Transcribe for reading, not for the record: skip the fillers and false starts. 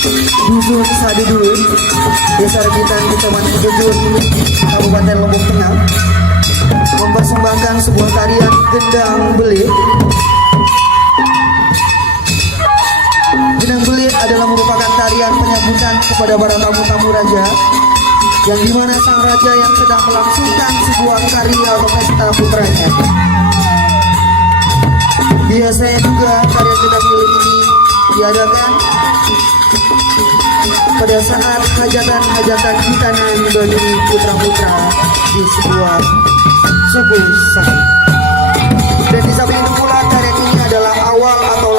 Dusun Sadidul, Desa Regitan, Kecamatan Kedul, Kabupaten Lombok Tengah, mempersembahkan sebuah tarian gendang belit. Gendang belit adalah merupakan tarian penyambutan kepada para tamu-tamu raja, yang dimana sang raja yang sedang melangsungkan sebuah karya atau pesta putranya. Biasanya juga tarian gendang belit ini diadakan pada saat hajatan-hajatan hitanan bagi putra-putra di sebuah suku sakti. Dan di samping itu pula tarian ini adalah awal atau